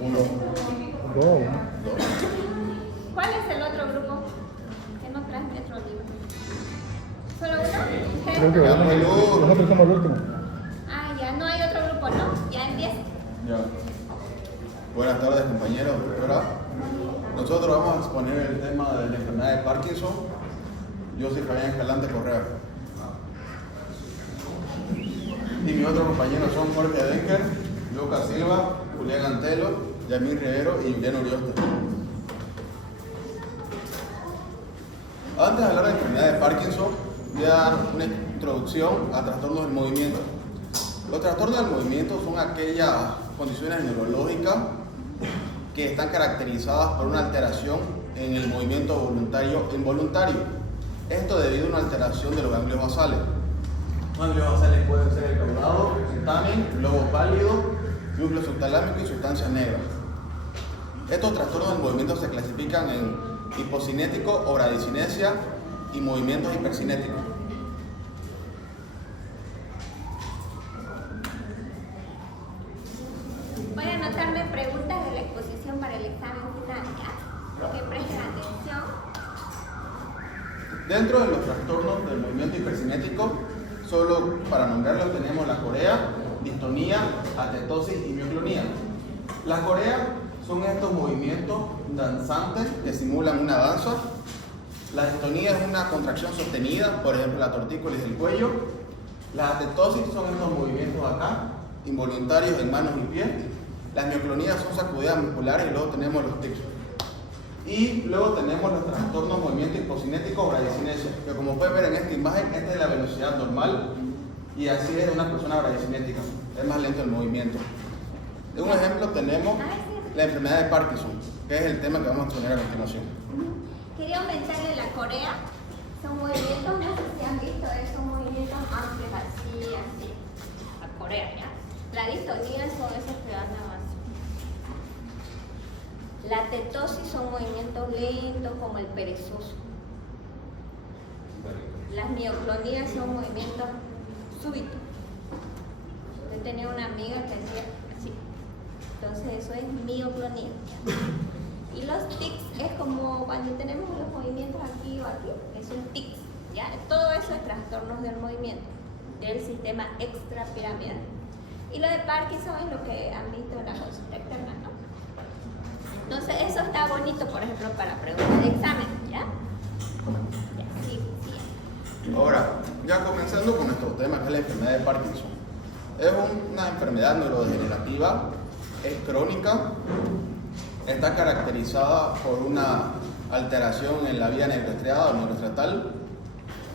Uno. Dos. ¿Cuál es el otro grupo que no trae Metro Lima? ¿Solo uno? Creo que Ya, pues, nosotros somos el último. Ah, ya no hay otro grupo, ¿no? Ya empieza. Ya. Buenas tardes, compañeros, doctora. Nosotros vamos a exponer el tema de la enfermedad de Parkinson. Yo soy Fabián Escalante Correa. Y mis otros compañeros son Jorge Denker, Lucas Silva, Julián Antelo, Yamil Rivero y Julián Urioste. Antes de hablar de la enfermedad de Parkinson, voy a dar una introducción a trastornos del movimiento. Los trastornos del movimiento son aquellas condiciones neurológicas que están caracterizadas por una alteración en el movimiento voluntario e involuntario. Esto debido a una alteración de los ganglios basales. Los ganglios basales pueden ser el caudado, el putamen, lobo pálido, núcleo subtalámico y sustancias negras. Estos trastornos del movimiento se clasifican en hipocinético o bradicinesia y movimientos hipercinéticos. Voy a anotarme preguntas de la exposición para el examen final, ¿ya? Que presten atención. Dentro de los trastornos del movimiento hipercinético, solo para nombrarlos tenemos la corea, distonía, atetosis y mioclonía. La corea son estos movimientos danzantes que simulan una danza. La distonía es una contracción sostenida, por ejemplo la tortícolis del cuello. La atetosis son estos movimientos acá, involuntarios en manos y pies. Las mioclonías son sacudidas musculares y luego tenemos los tics. Y luego tenemos los trastornos movimiento hipocinético o bradicinesia, que como pueden ver en esta imagen, esta es la velocidad normal y así es una persona bradicinética, es más lento el movimiento. De un ejemplo tenemos la enfermedad de Parkinson, que es el tema que vamos a exponer a continuación. Quería aumentarle la corea. Son movimientos, no sé si han visto, son movimientos amplios, así. La corea, ¿ya? La distonía son esos que dan la base. La atetosis son movimientos lentos como el perezoso. Las mioclonías son movimientos súbitos. Yo tenía una amiga que hacía así. Entonces eso es mioclonía. Y los tics es como cuando tenemos los movimientos aquí o aquí, es un tic. ¿Ya? Todo eso es trastornos del movimiento, del sistema extrapiramidal. Y lo de Parkinson es lo que han visto en la consulta externa, ¿no? Entonces eso está bonito, por ejemplo, para preguntas de examen, ¿ya? Sí. Ahora, ya comenzando con nuestro tema, que es la enfermedad de Parkinson. Es una enfermedad neurodegenerativa, es crónica, está caracterizada por una alteración en la vía neuroestriada o neuroestratal.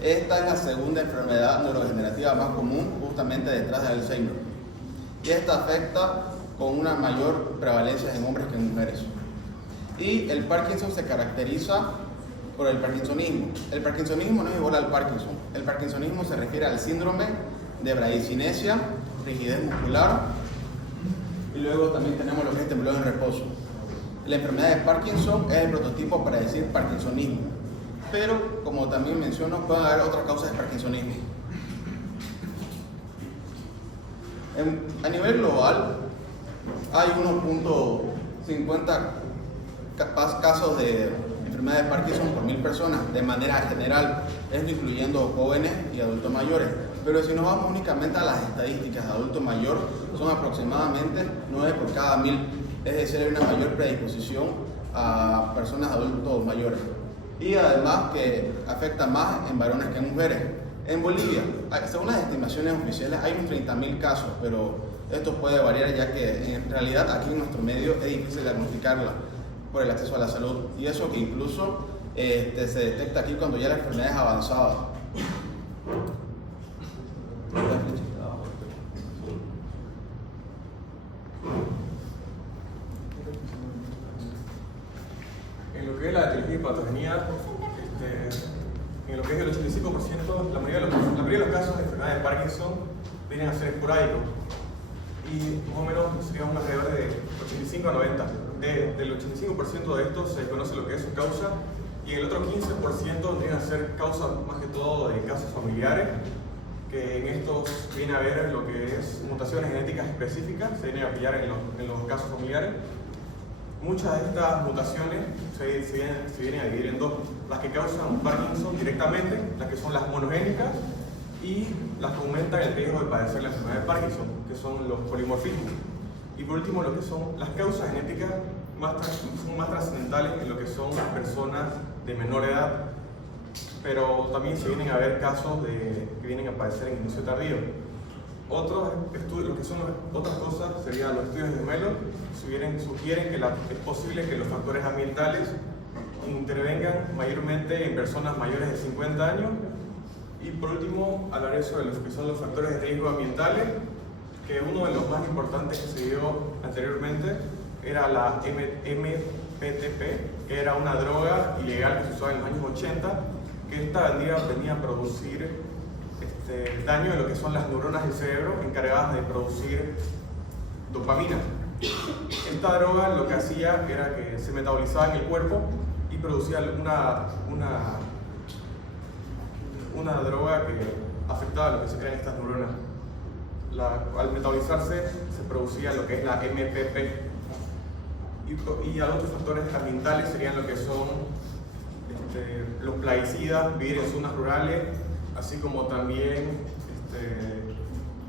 Esta es la segunda enfermedad neurodegenerativa más común, justamente detrás del Alzheimer. Y esta afecta con una mayor prevalencia en hombres que en mujeres. Y el Parkinson se caracteriza por el parkinsonismo. El parkinsonismo no es igual al Parkinson. El parkinsonismo se refiere al síndrome de bradicinesia, rigidez muscular, y luego también tenemos lo que es temblor en reposo. La enfermedad de Parkinson es el prototipo para decir parkinsonismo, pero como también menciono, pueden haber otras causas de parkinsonismo. A nivel global, hay 1.50 casos de enfermedad de Parkinson por 1000 personas, de manera general, esto incluyendo jóvenes y adultos mayores. Pero si nos vamos únicamente a las estadísticas de adulto mayor, son aproximadamente 9 por cada 1000, es decir, hay una mayor predisposición a personas adultos mayores. Y además que afecta más en varones que en mujeres. En Bolivia, según las estimaciones oficiales, hay unos 30.000 casos, pero esto puede variar ya que en realidad aquí en nuestro medio es difícil diagnosticarla por el acceso a la salud. Y eso que incluso se detecta aquí cuando ya la enfermedad es avanzada. En lo que es la etiología y patogenia, en lo que es el 85%, la mayoría de los casos de enfermedad de Parkinson vienen a ser esporádicos y más o menos serían alrededor de 85 a 90. Del 85% de estos se conoce lo que es su causa y el otro 15% vienen a ser causas más que todo de casos familiares, que en estos viene a haber lo que es mutaciones genéticas específicas, se vienen a pillar en los casos familiares, Muchas de estas mutaciones se vienen a dividir en dos: las que causan Parkinson directamente, las que son las monogénicas, y las que aumentan el riesgo de padecer la enfermedad de Parkinson, que son los polimorfismos. Y por último, lo que son las causas genéticas son más trascendentales en lo que son personas de menor edad, pero también se vienen a ver casos que vienen a padecer en inicio tardío. Otros estudios, lo que son otras cosas, serían los estudios de Mellor, sugieren que es posible que los factores ambientales intervengan mayormente en personas mayores de 50 años. Y por último, hablaré sobre los que son los factores de riesgo ambientales, que uno de los más importantes que se dio anteriormente era la MPTP, que era una droga ilegal que se usaba en los años 80, que esta venía a producir daño en lo que son las neuronas del cerebro encargadas de producir dopamina. Esta droga lo que hacía era que se metabolizaba en el cuerpo y producía una droga que afectaba lo que se crean estas neuronas. Al metabolizarse se producía lo que es la MPP. Y otros factores ambientales serían lo que son los plaguicidas, vivir en zonas rurales, así como también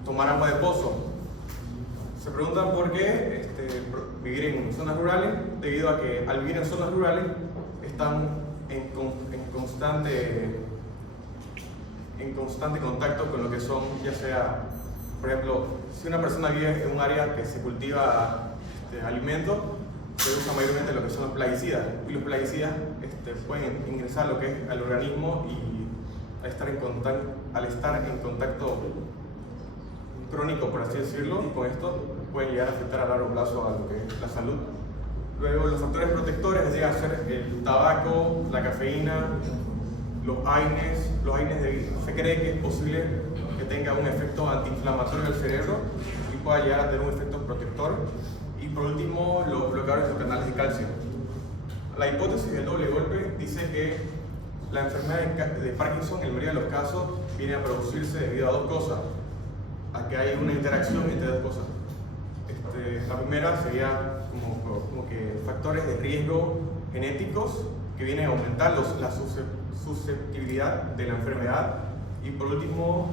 tomar agua de pozo. Se preguntan por qué vivir en zonas rurales, debido a que al vivir en zonas rurales están en constante contacto con lo que son, ya sea, por ejemplo, si una persona vive en un área que se cultiva alimentos, se usa mayormente lo que son los plaguicidas, y los plaguicidas pueden ingresar lo que es al organismo, y al estar en contacto crónico, por así decirlo, con esto pueden llegar a afectar a largo plazo a lo que es la salud. Luego, los factores protectores llegan a ser el tabaco, la cafeína, los AINES. Se cree que es posible que tenga un efecto antiinflamatorio del cerebro y pueda llegar a tener un efecto protector. Y por último, los bloqueadores de canales de calcio. La hipótesis del doble golpe dice que la enfermedad de Parkinson, en la mayoría de los casos, viene a producirse debido a dos cosas: a que hay una interacción entre dos cosas. La primera sería como que factores de riesgo genéticos que vienen a aumentar la susceptibilidad de la enfermedad. Y por último,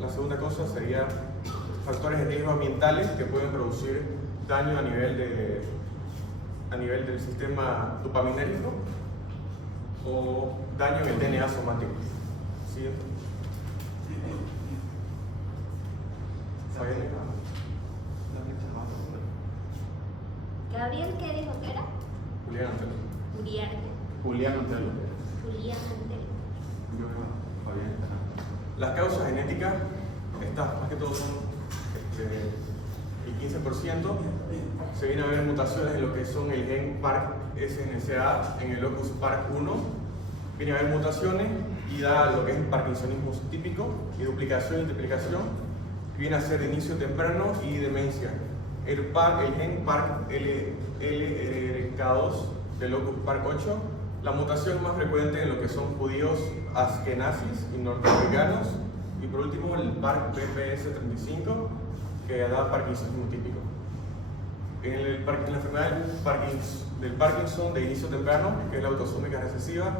la segunda cosa sería factores de riesgo ambientales que pueden producir daño a nivel del sistema dopaminérgico o daño en el DNA somático. ¿Sí? Gabriel, ¿qué dijo que era? Julián Antelo. Julián Antelo. Julián Antelo. Las causas genéticas, estas más que todo son el 15%. Se viene a ver mutaciones en lo que son el gen PARC SNCA en el locus PARC1. Viene a haber mutaciones y da lo que es el parkinsonismo típico, y duplicación y triplicación, que viene a ser de inicio temprano y demencia. El gen PARC LRK2 del locus PARC8, la mutación más frecuente en lo que son judíos askenazis y norteamericanos. Y por último, el PARC BPS35, que da parkinsonismo típico. En la enfermedad del Parkinson de inicio temprano, que es la autosómica recesiva,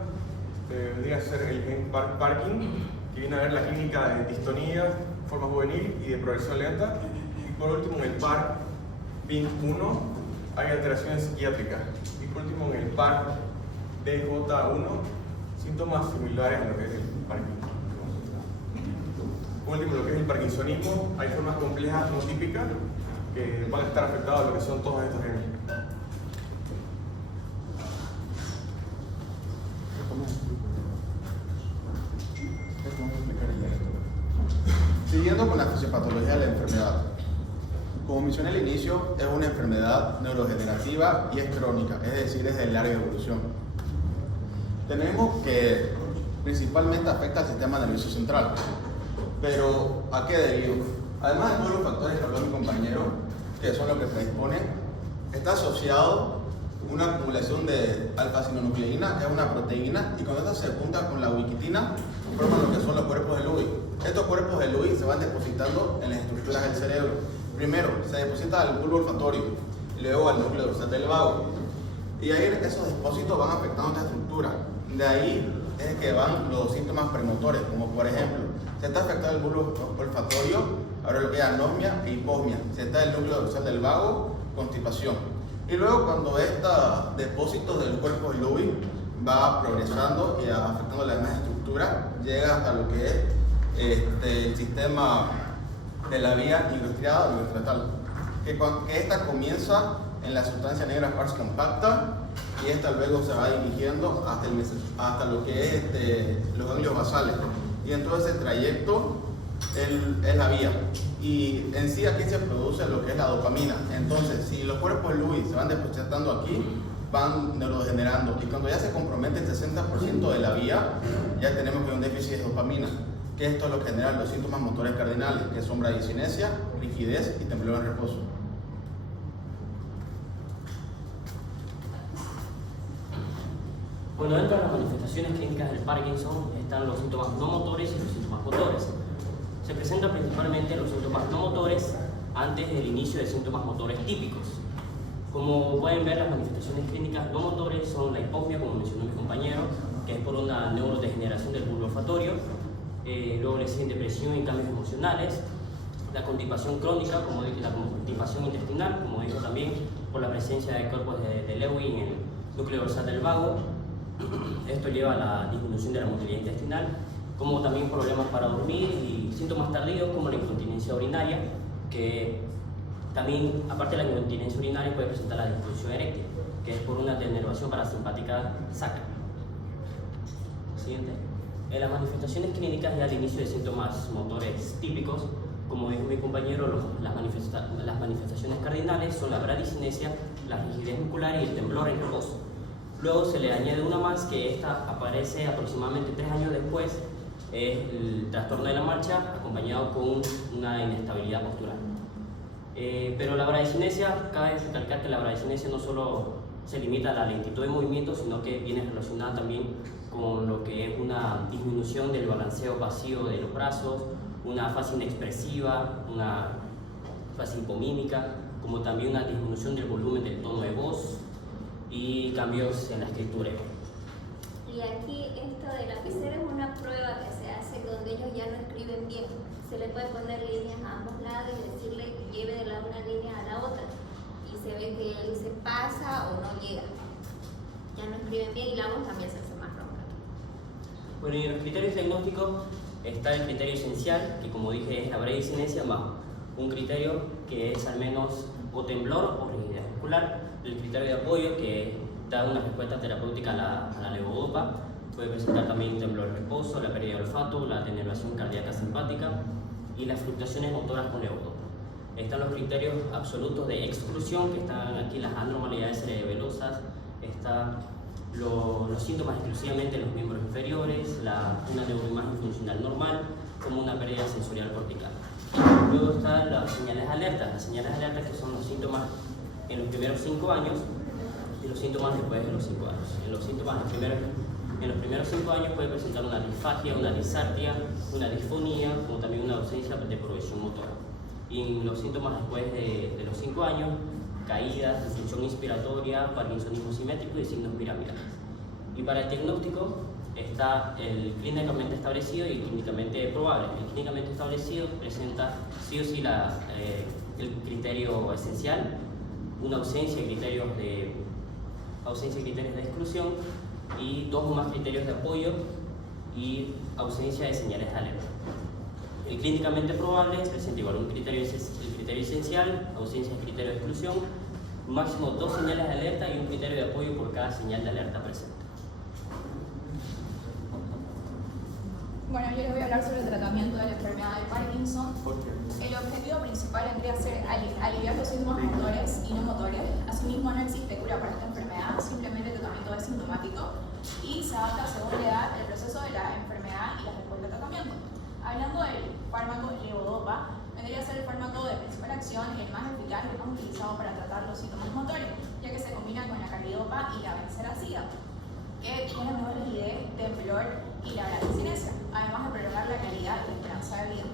vendría a ser el gen Parkin, que viene a ver la clínica de distonía, forma juvenil y de progresión lenta. Y por último, en el PARC PINK1 hay alteraciones psiquiátricas. Y por último, en el PARC DJ1, síntomas similares a lo que es el Parkinson. Por último, lo que es el parkinsonismo, hay formas complejas no típicas que van a estar afectadas a lo que son todos estos genes. Siguiendo con la fisiopatología de la enfermedad. Como mencioné al inicio, es una enfermedad neurodegenerativa y es crónica, es decir, es de larga evolución. Tenemos que principalmente afecta al sistema nervioso central. Pero, ¿a qué debido? Además de todos los factores que habló mi compañero, que son los que predisponen, está asociado una acumulación de alfa-sinonucleína, que es una proteína, y cuando esta se junta con la ubiquitina, forman lo que son los cuerpos de Lewis. Estos cuerpos de Lewis se van depositando en las estructuras del cerebro. Primero, se deposita el bulbo olfatorio, y luego al núcleo dorsal del vago. Y ahí esos depósitos van afectando esta estructura. De ahí es que van los síntomas premotores, como por ejemplo, si está afectado el bulbo olfatorio, ahora lo que es anosmia e hiposmia. Si está el núcleo dorsal del vago, constipación. Y luego cuando estos depósitos del cuerpo de Lewis va progresando y afectando la demás estructura, llega hasta lo que es el sistema de la vía higrostriada o higrostretal, que esta comienza en la sustancia negra pars compacta y esta luego se va dirigiendo hasta lo que es los ganglios basales. Y en todo ese trayecto es la vía. Y en sí aquí se produce lo que es la dopamina. Entonces, si los cuerpos Lewis se van depositando aquí, van neurodegenerando. Y cuando ya se compromete el 60% de la vía, ya tenemos que hay un déficit de dopamina. Que esto es lo que genera los síntomas motores cardinales, que son bradicinesia, rigidez y temblor en reposo. Bueno, dentro de las manifestaciones clínicas del Parkinson están los síntomas no motores y los síntomas motores. Se presentan principalmente los síntomas no motores antes del inicio de síntomas motores típicos. Como pueden ver, las manifestaciones clínicas no motores son la hiposmia, como mencionó mi compañero, que es por una neurodegeneración del bulbo olfatorio, luego le siguen depresión y cambios emocionales, la constipación crónica, como dije, la constipación intestinal, como dijo también, por la presencia de cuerpos de Lewis en el núcleo dorsal del vago. Esto lleva a la disminución de la motilidad intestinal, como también problemas para dormir y síntomas tardíos como la incontinencia urinaria, que también, aparte de la incontinencia urinaria, puede presentar la disfunción eréctil, que es por una denervación parasimpática sacra. Siguiente. En las manifestaciones clínicas, ya al inicio de síntomas motores típicos, como dijo mi compañero, las manifestaciones cardinales son la bradicinesia, la rigidez muscular y el temblor en reposo. Luego se le añade una más, que esta aparece aproximadamente 3 años después, es el trastorno de la marcha acompañado con una inestabilidad postural. Pero la bradicinesia, cabe recalcar que la bradicinesia no solo se limita a la lentitud de movimiento, sino que viene relacionada también con lo que es una disminución del balanceo pasivo de los brazos, una fase inexpresiva, una fase hipomímica, como también una disminución del volumen del tono de voz y cambios en la escritura. Y aquí esto del lapicero es una prueba que se hace donde ellos ya no escriben bien. Se le puede poner líneas a ambos lados y decirle que lleve de una línea a la otra. Y se ve que él se pasa o no llega. Ya no escriben bien y la voz también se hace más ronca. Bueno, y en los criterios diagnósticos está el criterio esencial, que como dije es la bradicinesia, más un criterio que es al menos o temblor o rigidez muscular. El criterio de apoyo, que da una respuesta terapéutica a la levodopa, puede presentar también temblor de reposo, la pérdida de olfato, la denervación cardíaca simpática y las fluctuaciones motoras con levodopa. Están los criterios absolutos de exclusión, que están aquí las anormalidades cerebelosas, están los síntomas exclusivamente en los miembros inferiores, una neuroimagen funcional normal, como una pérdida sensorial cortical. Luego están las señales de alerta que son los síntomas en los primeros 5 años y los síntomas después de los 5 años. En los primeros 5 años puede presentar una disfagia, una disartria, una disfonía, como también una ausencia de progresión motora. Y en los síntomas después de los 5 años, caídas, disfunción inspiratoria, parkinsonismo simétrico y signos piramidales. Y para el diagnóstico está el clínicamente establecido y el clínicamente probable. El clínicamente establecido presenta sí o sí el criterio esencial, una ausencia de criterios de exclusión y 2 o más criterios de apoyo y ausencia de señales de alerta. El clínicamente probable presenta igual el criterio esencial, ausencia de criterio de exclusión, máximo 2 señales de alerta y un criterio de apoyo por cada señal de alerta presente. Bueno, yo les voy a hablar sobre el tratamiento de la enfermedad de Parkinson. ¿Por qué? El objetivo principal vendría a ser aliviar los síntomas motores y no motores. Asimismo, no existe cura para esta enfermedad, simplemente el tratamiento es sintomático y se adapta según la edad, el proceso de la enfermedad y las después del tratamiento. Hablando del fármaco levodopa, vendría a ser el fármaco de principal acción, el más eficaz y el más utilizado para tratar los síntomas motores, ya que se combina con la carbidopa y la benseracida, que tiene mejor rigidez, temblor y la bradicinesia, además de prolongar la calidad y la esperanza de vida.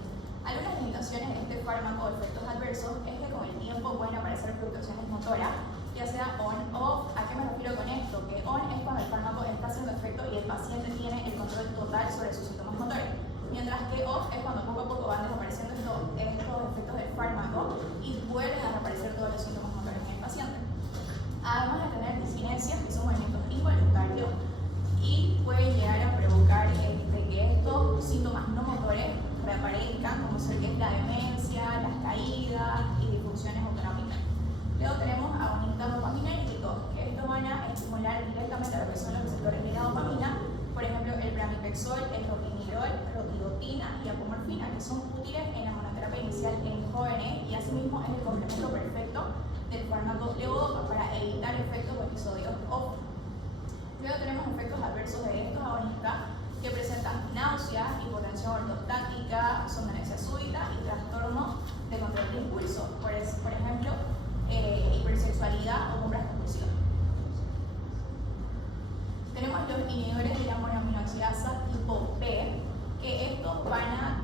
Algunas limitaciones de este fármaco o efectos adversos es que con el tiempo pueden aparecer fluctuaciones motoras, ya sea on-off. ¿A qué me refiero con esto? Que on es cuando el fármaco está haciendo efecto y el paciente tiene el control total sobre sus síntomas motores, mientras que off es cuando poco a poco van desapareciendo estos efectos del fármaco y vuelven a desaparecer todos los síntomas motores en el paciente. Además de tener disinencias, que son movimientos involuntarios, y pueden llegar a provocar que estos síntomas no motores reaparezcan, como ser que es la demencia, las caídas y disfunciones autonómicas. Luego tenemos agonistas dopaminérgicos, que estos van a estimular directamente lo que son los receptores de la dopamina, por ejemplo el pramipexol, el ropinirol, rotidotina y apomorfina, que son útiles en la monoterapia inicial en jóvenes y asimismo es el complemento perfecto del fármaco levodopa para evitar efectos o episodios off. Luego tenemos efectos adversos de estos agonistas que presentan náuseas, hipotensión ortostática, somnolencia súbita y trastornos de control de impulso, por ejemplo, hipersexualidad o compras compulsivas. Tenemos los inhibidores de la monoaminoxidasa tipo P, que estos van a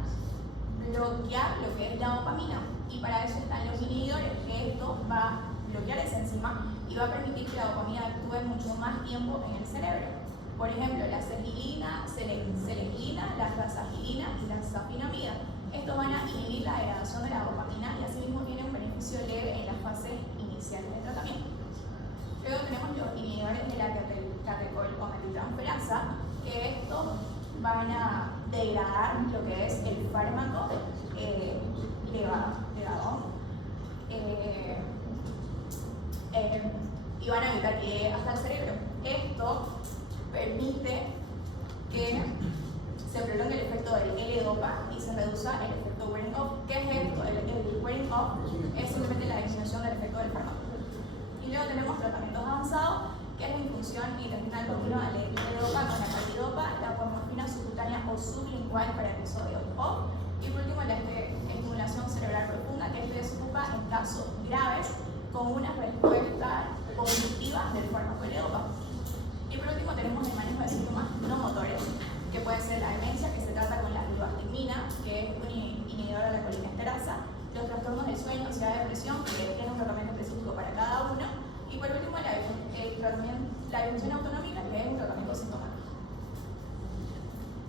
bloquear lo que es la dopamina, y para eso están los inhibidores, que esto va a bloquear esa enzima y va a permitir que la dopamina actúe mucho más tiempo en el cerebro. Por ejemplo, la sergilina, la trazagilina y la safinamida. Estos van a inhibir la degradación de la dopamina y asimismo tienen un beneficio leve en las fases iniciales del tratamiento. Luego tenemos los inhibidores de la catecolmetiltransferasa, que estos van a degradar lo que es el fármaco y van a evitar que llegue hasta el cerebro. Esto permite que se prolongue el efecto del L-dopa y se reduzca el efecto wearing off. ¿Qué es esto? El wearing off es simplemente la disminución del efecto del fármaco. Y luego tenemos tratamientos avanzados, que es la infusión intestinal continua de L-dopa con la carbidopa, la apomorfina subcutánea o sublingual para episodios off. Y por último, la estimulación cerebral profunda, que esto se ocupa en casos graves con una respuesta positiva del fármaco L-dopa. Y por último tenemos el manejo de síntomas no motores, que puede ser la demencia, que se trata con la ribastigmina, que es un inhibidor de la colinesterasa, los trastornos del sueño, ansiedad y depresión, que tiene un tratamiento específico para cada uno, y por último la disfunción autonómica, que es un tratamiento sintomático.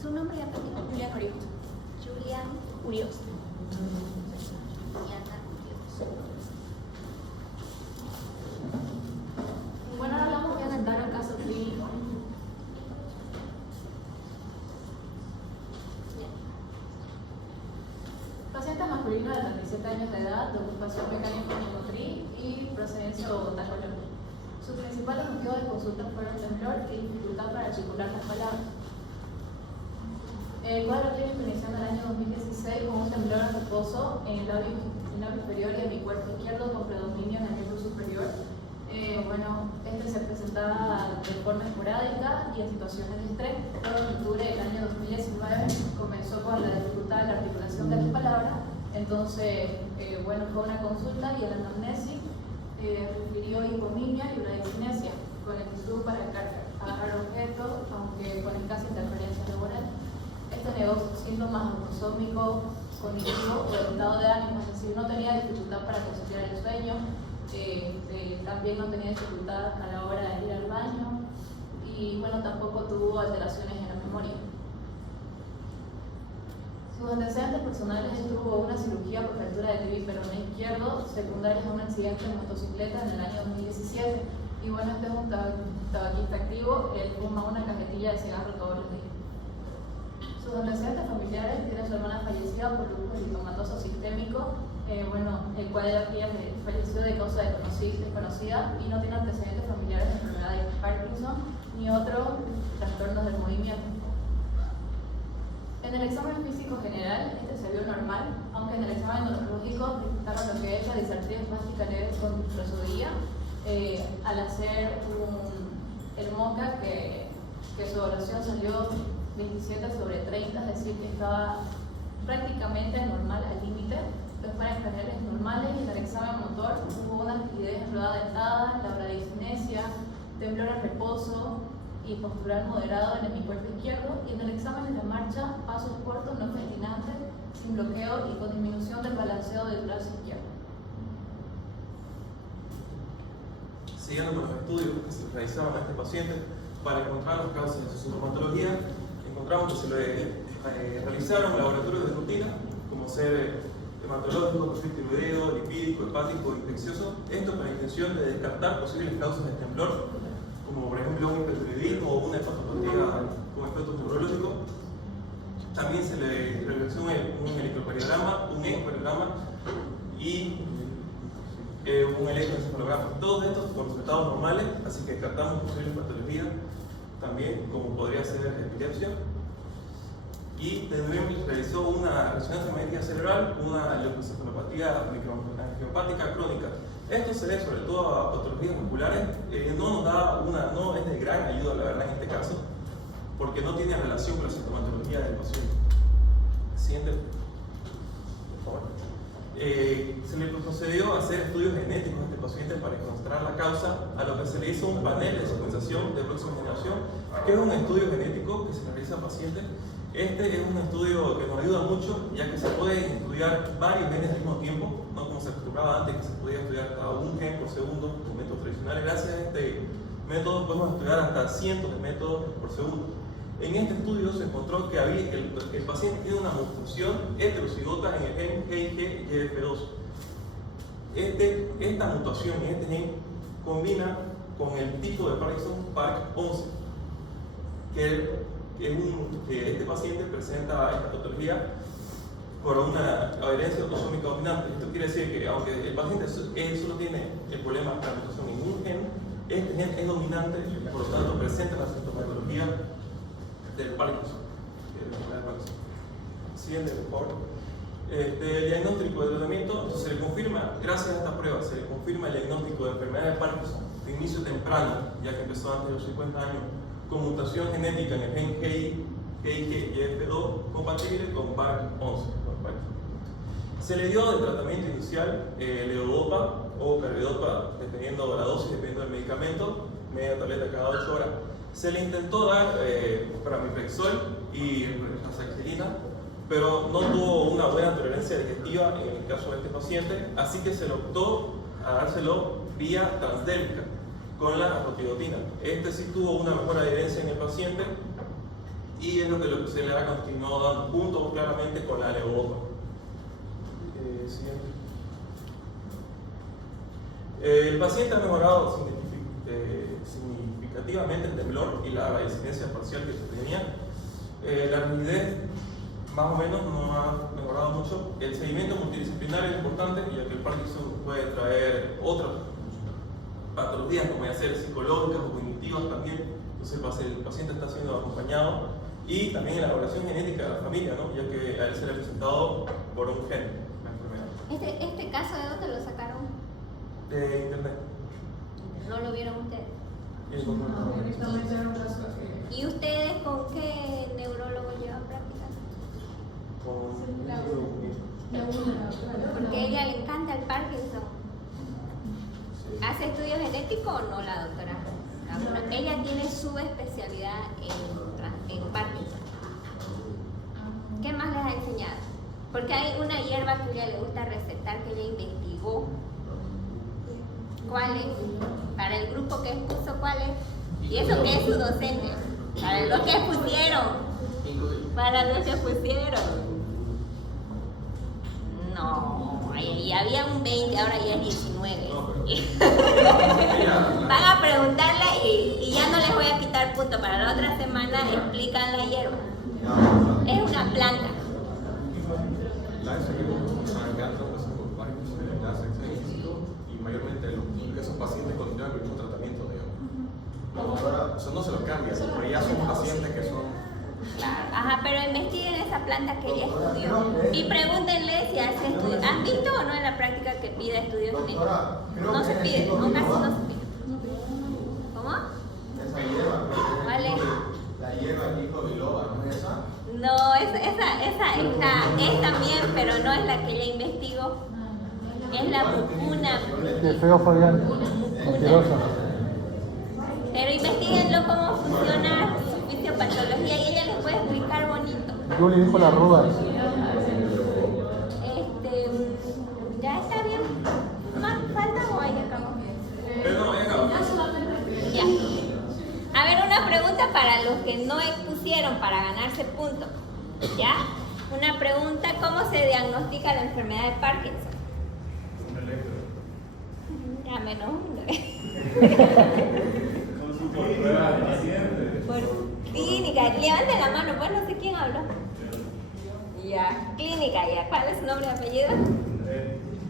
¿Su nombre y apellido? Julián Urioste. Julián Urioste. Bueno, ahora vamos a presentar un caso clínico. Paciente masculino de 37 años de edad, de ocupación mecánica motriz y procedencia de Bogotá, Colombia. Sus principales motivos de consulta fueron temblor y dificultad para articular las palabras. El cuadro clínico inició en el año 2016 con un temblor a reposo en el labio inferior y en mi cuerpo izquierdo con predominio en el miembro superior. Este se presentaba de forma esporádica y en situaciones de estrés. Todo en octubre del año 2019 comenzó con la dificultad de la articulación de las palabras. Entonces, fue una consulta y el anamnesis refirió hipotimia y una disinesia con lentitud para agarrar objetos, aunque con escasa interferencia laboral. Esto negó síntomas autosómicos, cognitivos o de estado de ánimo, es decir, no tenía dificultad para conciliar el sueño. También no tenía dificultad a la hora de ir al baño y tampoco tuvo alteraciones en la memoria. Sus antecedentes personales: tuvo una cirugía por fractura de tibia y peroné izquierdo secundarias a un accidente en motocicleta en el año 2017 y este es un tabaquista activo, él fuma una cajetilla de cigarro todos los días. Sus antecedentes familiares: tiene a su hermana fallecida por lupus eritematoso sistémico, el cual falleció de causa desconocida y no tiene antecedentes familiares de enfermedad de Parkinson ni otros trastornos del movimiento. En el examen físico general, se vio normal, aunque en el examen neurológico detectaron lo que es la disartria espástica leve con prosodía al hacer el MOCA, que su evaluación salió 27/30, es decir, que estaba prácticamente normal al límite. Los pares craneales normales y en el examen motor hubo una rigidez en rueda dentada, la bradicinesia, temblor al reposo y postural moderado en el hemisferio izquierdo y en el examen de la marcha, pasos cortos no festinantes, sin bloqueo y con disminución del balanceo del brazo izquierdo. Siguiendo con los estudios que se realizaron a este paciente para encontrar las causas de su sintomatología, encontramos que se le realizaron laboratorios de rutina, como ser hematológico, perfil tiroideo, lipídico, hepático, infeccioso, esto con la intención de descartar posibles causas de temblor, como por ejemplo un hipertiroidismo o una hepatopatía con efectos neurológicos. También se le realizó un electrocardiograma, un ecocardiograma y un electroencefalograma. Todos estos con resultados normales, así que descartamos posibles patologías, también como podría ser epilepsia. Y también realizó una resonancia magnética cerebral, una leucoencefalopatía angiopática crónica. Esto se debe sobre todo a patologías musculares, no es de gran ayuda la verdad en este caso, porque no tiene relación con la sintomatología del paciente. Siguiente, por favor. Se le procedió a hacer estudios genéticos a este paciente para encontrar la causa, a lo que se le hizo un panel de secuenciación de próxima generación, que es un estudio genético que se realiza a pacientes. Este es un estudio que nos ayuda mucho, ya que se pueden estudiar varios genes al mismo tiempo, no como se acostumbraba antes, que se podía estudiar hasta un gen por segundo, con métodos tradicionales. Gracias a este método podemos estudiar hasta cientos de métodos por segundo. En este estudio se encontró que el paciente tiene una mutación heterocigota en el gen GIG-YF2. Esta mutación en este gen combina con el tipo de Parkinson PARC11, que este paciente presenta esta patología por una adherencia autosómica dominante. Esto quiere decir que aunque el paciente solo tiene el problema de la mutación en un gen, este gen es dominante y por lo tanto presenta la sintomatología del Parkinson, Siguiente, por favor. El diagnóstico de tratamiento, se le confirma, gracias a esta prueba, se le confirma el diagnóstico de enfermedad de Parkinson de inicio temprano, ya que empezó antes de los 50 años, con mutación genética en el gen GIG-YF2 compatible con PARC11. Se le dio de tratamiento inicial levodopa o carbidopa, dependiendo de la dosis, dependiendo del medicamento, media tableta cada 8 horas. Se le intentó dar pramipexol y azaxilina, pero no tuvo una buena tolerancia digestiva en el caso de este paciente, así que se le optó a dárselo vía transdérmica con la rotidotina. Este sí tuvo una mejor adherencia en el paciente y es lo que se le ha continuado dando, junto claramente con la levodopa. Siguiente. El paciente ha mejorado significativamente el temblor y la incidencia parcial que se tenía. La rigidez más o menos no ha mejorado mucho. El seguimiento multidisciplinario es importante, ya que el Parkinson puede traer otras patologías como ya ser psicológicas o cognitivas también. Entonces el paciente está siendo acompañado, y también la evaluación genética de la familia, ¿no? Ya que a él se le ha presentado por un gen la enfermedad. ¿Este caso de dónde lo sacaron? De internet. ¿No lo vieron ustedes? No, directamente era un caso que... ¿Y ustedes con qué neurólogo llevan prácticas? Porque a ella le encanta el Parkinson. ¿Hace estudios genéticos o no la doctora? Ella tiene su especialidad en Parkinson. ¿Qué más les ha enseñado? Porque hay una hierba que a ella le gusta recetar, que ella investigó. ¿Cuál es? Para el grupo que expuso, ¿cuál es? Y eso que es su docente. Para los que pusieron. Para los que pusieron. No, y había un 20, ahora ya es 19. Van a preguntarle y ya no les voy a quitar punto. Para la otra semana explican la hierba. Es una planta. Y mayormente esos pacientes continúan con el mismo tratamiento, digamos. Ahora, eso no se los cambia, pero ya son pacientes que son... Claro, ajá, pero investiguen esa planta que ella estudió y pregúntenle si hace estudios. ¿Han visto o no en la práctica que pida estudios clínicos? No se pide, no, casi no se pide. ¿Cómo? Esa hierba. ¿Cuál es? La hierba tipo biloba, ¿no es esa? No, es también, pero no es la que ella investigó. Es la mucuna. De feo Fabián. Mentirosa. Pero investiguenlo cómo funciona su fisiopatología y ella les puede explicar bonito. Yo le dijo las rudas. para los que no expusieron para ganarse puntos. ¿Ya? Una pregunta, ¿cómo se diagnostica la enfermedad de Parkinson? Ya menos uno. Por clínica, levanten la mano, pues no sé quién habló. Ya, clínica, ya. ¿Cuál es su nombre y apellido?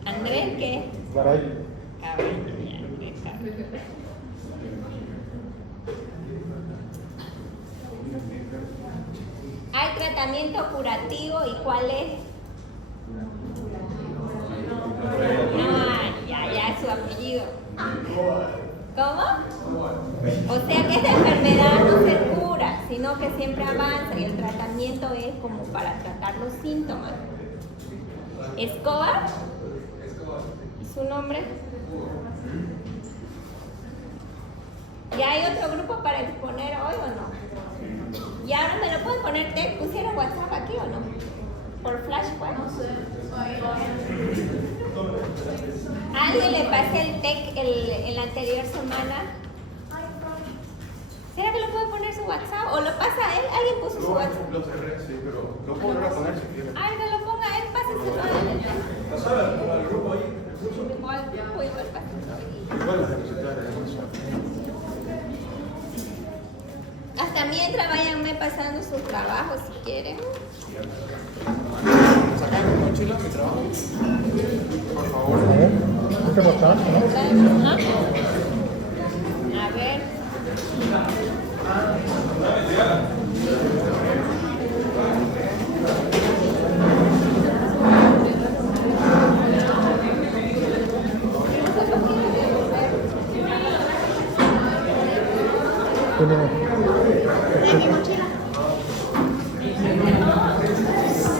Andrés, ¿qué? Garay. ¿Hay tratamiento curativo y cuál es? Ya es su apellido. ¿Cómo? O sea que esta enfermedad no se cura, sino que siempre avanza y el tratamiento es como para tratar los síntomas. ¿Escobar? ¿Y su nombre? ¿Ya hay otro grupo para exponer hoy o no? ¿Y ahora me lo pueden poner texto? ¿Pusieron WhatsApp aquí o no? ¿Por flash pues? No sé. ¿A alguien le pasé el TEC en la anterior semana? ¿Será que lo puede poner su WhatsApp? ¿O lo pasa a él? ¿Alguien puso su WhatsApp? Lo cerré, sí, pero lo puedo volver a poner si quieres. Ay, no lo ponga él, pásenselo a él. Pasar al grupo ahí. Igual, pásenselo. Igual las diapositivas de emoción. Hasta mientras váyanme pasando sus trabajos si quieren. ¿Sacan mi mochila, mi trabajo? Por favor. A ver, hay que mostrar, ¿no? Ajá. A ver. Tiene. ¿Trae mi mochila?